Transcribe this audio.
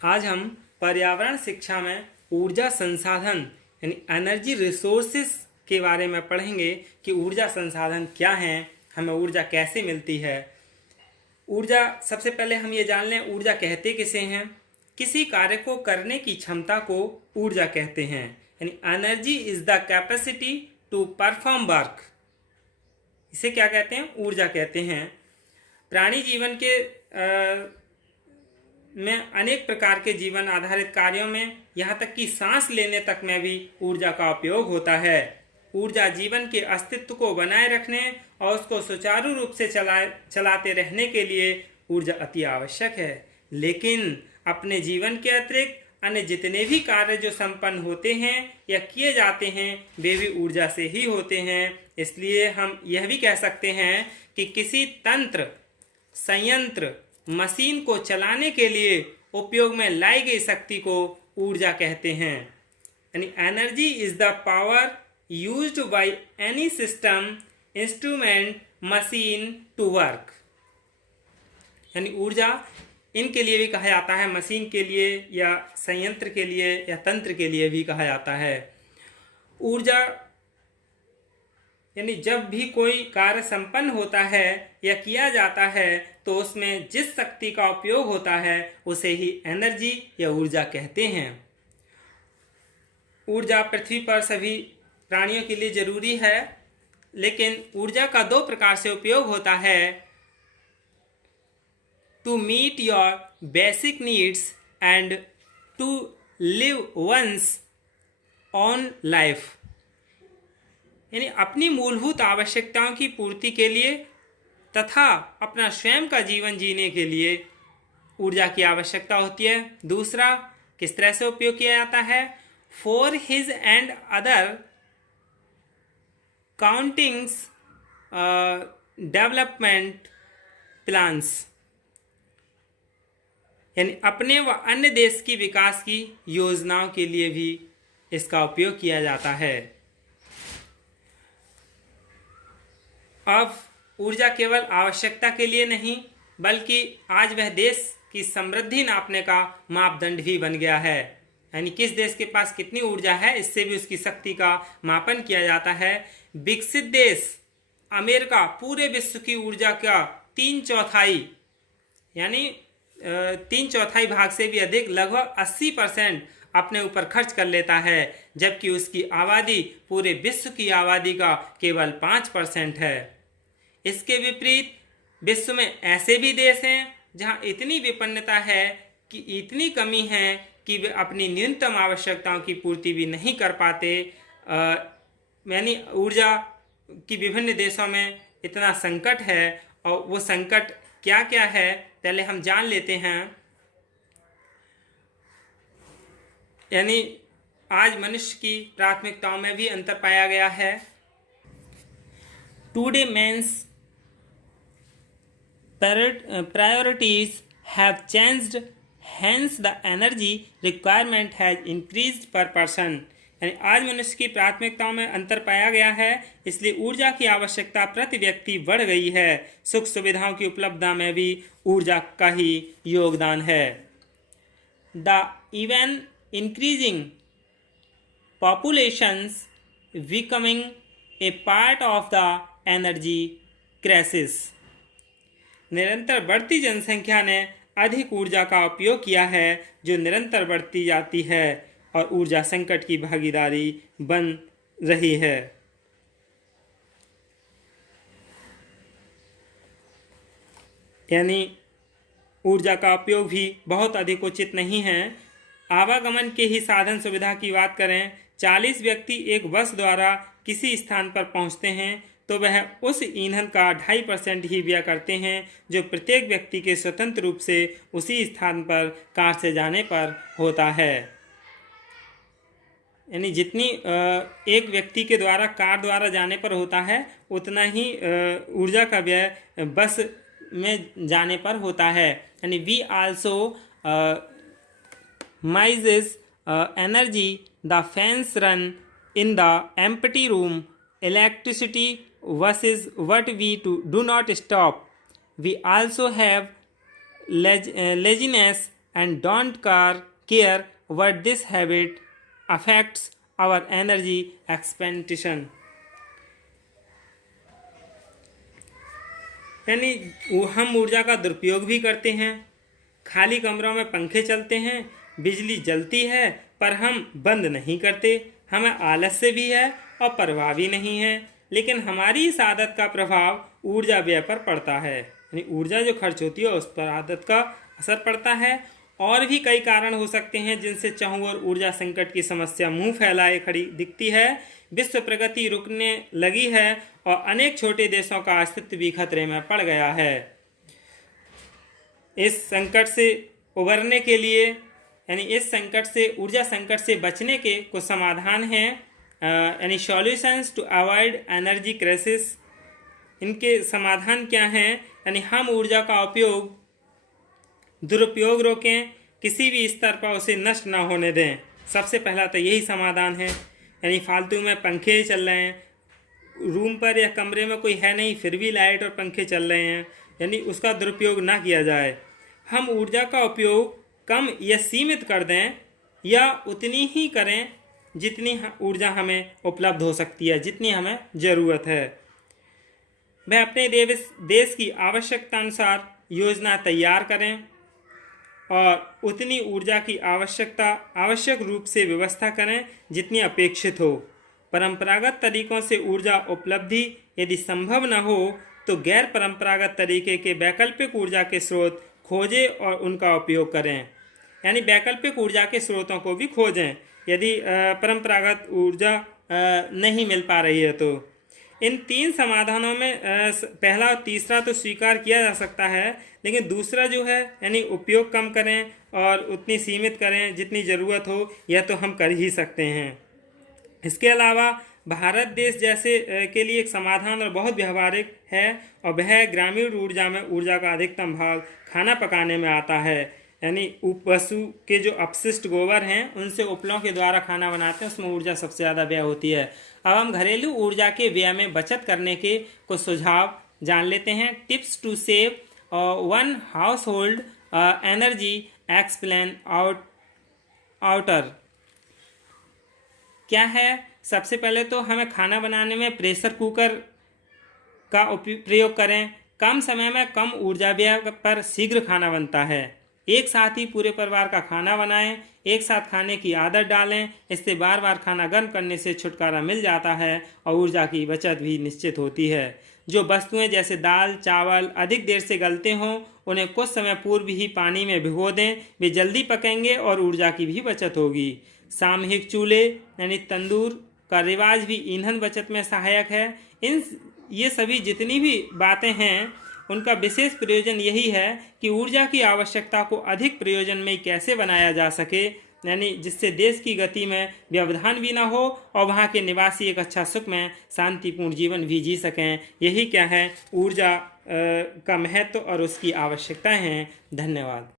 आज हम पर्यावरण शिक्षा में ऊर्जा संसाधन यानी एनर्जी रिसोर्सेस के बारे में पढ़ेंगे कि ऊर्जा संसाधन क्या हैं, हमें ऊर्जा कैसे मिलती है। ऊर्जा, सबसे पहले हम ये जान लें ऊर्जा कहते किसे हैं। किसी कार्य को करने की क्षमता को ऊर्जा कहते हैं, यानी energy is the capacity to perform work. इसे क्या कहते हैं? ऊर्जा कहते हैं। प्राणी जीवन के में अनेक प्रकार के जीवन आधारित कार्यों में, यहाँ तक कि सांस लेने तक में भी ऊर्जा का उपयोग होता है। ऊर्जा जीवन के अस्तित्व को बनाए रखने और उसको सुचारू रूप से चलाते रहने के लिए ऊर्जा अति आवश्यक है। लेकिन अपने जीवन के अतिरिक्त अन्य जितने भी कार्य जो संपन्न होते हैं या किए जाते हैं वे भी ऊर्जा से ही होते हैं। इसलिए हम यह भी कह सकते हैं कि किसी तंत्र, संयंत्र, मशीन को चलाने के लिए उपयोग में लाई गई शक्ति को ऊर्जा कहते हैं। यानी energy is the power used by any system, instrument, machine to work. यानी ऊर्जा इनके लिए भी कहा जाता है, मशीन के लिए या संयंत्र के लिए या तंत्र के लिए भी कहा जाता है। ऊर्जा यानी जब भी कोई कार्य संपन्न होता है या किया जाता है तो उसमें जिस शक्ति का उपयोग होता है उसे ही एनर्जी या ऊर्जा कहते हैं। ऊर्जा पृथ्वी पर सभी प्राणियों के लिए जरूरी है, लेकिन ऊर्जा का दो प्रकार से उपयोग होता है। To meet your basic needs and to live one's own life. यानी अपनी मूलभूत आवश्यकताओं की पूर्ति के लिए तथा अपना स्वयं का जीवन जीने के लिए ऊर्जा की आवश्यकता होती है। दूसरा, किस तरह से उपयोग किया जाता है? For his and other countings development plans. यानी अपने व अन्य देश की विकास की योजनाओं के लिए भी इसका उपयोग किया जाता है। अब ऊर्जा केवल आवश्यकता के लिए नहीं बल्कि आज वह देश की समृद्धि नापने का मापदंड भी बन गया है। यानी किस देश के पास कितनी ऊर्जा है इससे भी उसकी शक्ति का मापन किया जाता है। विकसित देश अमेरिका पूरे विश्व की ऊर्जा का 3/4 यानी 3/4 भाग से भी अधिक, लगभग 80% अपने ऊपर खर्च कर लेता है, जबकि उसकी आबादी पूरे विश्व की आबादी का केवल 5% है। इसके विपरीत विश्व में ऐसे भी देश हैं जहां इतनी विपन्नता है कि इतनी कमी है कि वे अपनी न्यूनतम आवश्यकताओं की पूर्ति भी नहीं कर पाते। यानी ऊर्जा की विभिन्न देशों में इतना संकट है, और वो संकट क्या क्या है पहले हम जान लेते हैं। यानी आज मनुष्य की प्राथमिकताओं में भी अंतर पाया गया है। Today men's priorities have changed, hence the energy requirement has increased per person। यानी आज मनुष्य की प्राथमिकताओं में अंतर पाया गया है, इसलिए ऊर्जा की आवश्यकता प्रति व्यक्ति बढ़ गई है। सुख सुविधाओं की उपलब्धता में भी ऊर्जा का ही योगदान है। The even increasing populations becoming a part of the energy crisis। निरंतर बढ़ती जनसंख्या ने अधिक ऊर्जा का उपयोग किया है जो निरंतर बढ़ती जाती है और ऊर्जा संकट की भागीदारी बन रही है। यानी ऊर्जा का उपयोग भी बहुत अधिक उचित नहीं है। आवागमन के ही साधन सुविधा की बात करें, 40 व्यक्ति एक बस द्वारा किसी स्थान पर पहुंचते हैं तो वह उस ईंधन का 2.5% ही व्यय करते हैं जो प्रत्येक व्यक्ति के स्वतंत्र रूप से उसी स्थान पर कार से जाने पर होता है। यानी जितनी एक व्यक्ति के द्वारा कार द्वारा जाने पर होता है उतना ही ऊर्जा का व्यय बस में जाने पर होता है। यानी we also misuse energy the fans run in the empty room, electricity versus what we do not stop. We also have laziness and don't care what this habit affects our energy expenditure. यानी हम ऊर्जा का दुरुपयोग भी करते हैं, खाली कमरों में पंखे चलते हैं, बिजली जलती है पर हम बंद नहीं करते, हमें आलस्य भी है और परवाह भी नहीं है, लेकिन हमारी इस आदत का प्रभाव ऊर्जा व्यय पर पड़ता है। यानी ऊर्जा जो खर्च होती है उस पर आदत का असर पड़ता है। और भी कई कारण हो सकते हैं जिनसे चाहूँ और ऊर्जा संकट की समस्या मुंह फैलाए खड़ी दिखती है। विश्व प्रगति रुकने लगी है और अनेक छोटे देशों का अस्तित्व भी खतरे में पड़ गया है। इस संकट से उबरने के लिए, यानी इस संकट से, ऊर्जा संकट से बचने के कुछ समाधान हैं, यानी solutions to avoid energy crisis. इनके समाधान क्या हैं? यानी हम ऊर्जा का दुरुपयोग रोकें, किसी भी स्तर पर उसे नष्ट ना होने दें। सबसे पहला तो यही समाधान है। यानी फालतू में पंखे चल रहे हैं, रूम पर या कमरे में कोई है नहीं फिर भी लाइट और पंखे चल रहे हैं, यानी उसका दुरुपयोग ना किया जाए। हम ऊर्जा का उपयोग कम या सीमित कर दें या उतनी ही करें जितनी ऊर्जा हमें उपलब्ध हो सकती है, जितनी हमें ज़रूरत है। वह अपने देश की आवश्यकता अनुसार योजना तैयार करें और उतनी ऊर्जा की आवश्यक रूप से व्यवस्था करें जितनी अपेक्षित हो। परंपरागत तरीकों से ऊर्जा उपलब्धि यदि संभव न हो तो गैर परंपरागत तरीके के वैकल्पिक ऊर्जा के स्रोत खोजें और उनका उपयोग करें। यानी वैकल्पिक ऊर्जा के स्रोतों को भी खोजें यदि परंपरागत ऊर्जा नहीं मिल पा रही है तो। इन तीन समाधानों में पहला और तीसरा तो स्वीकार किया जा सकता है, लेकिन दूसरा जो है यानी उपयोग कम करें और उतनी सीमित करें जितनी ज़रूरत हो, यह तो हम कर ही सकते हैं। इसके अलावा भारत देश जैसे के लिए एक समाधान और बहुत व्यवहारिक है और वह ग्रामीण ऊर्जा में ऊर्जा का अधिकतम भाग खाना पकाने में आता है। यानी पशु के जो अपशिष्ट गोबर हैं उनसे उपलों के द्वारा खाना बनाते हैं, उसमें ऊर्जा सबसे ज़्यादा व्यय होती है। अब हम घरेलू ऊर्जा के व्यय में बचत करने के कुछ सुझाव जान लेते हैं। Tips to save one household energy explain outer क्या है? सबसे पहले तो हमें खाना बनाने में प्रेशर कुकर का प्रयोग करें। कम समय में कम ऊर्जा व्यय पर शीघ्र खाना बनता है। एक साथ ही पूरे परिवार का खाना बनाएं, एक साथ खाने की आदत डालें, इससे बार बार खाना गर्म करने से छुटकारा मिल जाता है और ऊर्जा की बचत भी निश्चित होती है। जो वस्तुएं जैसे दाल चावल अधिक देर से गलते हों उन्हें कुछ समय पूर्व ही पानी में भिगो दें, वे जल्दी पकेंगे और ऊर्जा की भी बचत होगी। सामूहिक चूल्हे यानी तंदूर का रिवाज भी ईंधन बचत में सहायक है। ये सभी जितनी भी बातें हैं उनका विशेष प्रयोजन यही है कि ऊर्जा की आवश्यकता को अधिक प्रयोजन में कैसे बनाया जा सके, यानी जिससे देश की गति में व्यवधान भी ना हो और वहाँ के निवासी एक अच्छा सुख में शांतिपूर्ण जीवन भी जी सकें। यही क्या है ऊर्जा का महत्व और उसकी आवश्यकताएं हैं। धन्यवाद।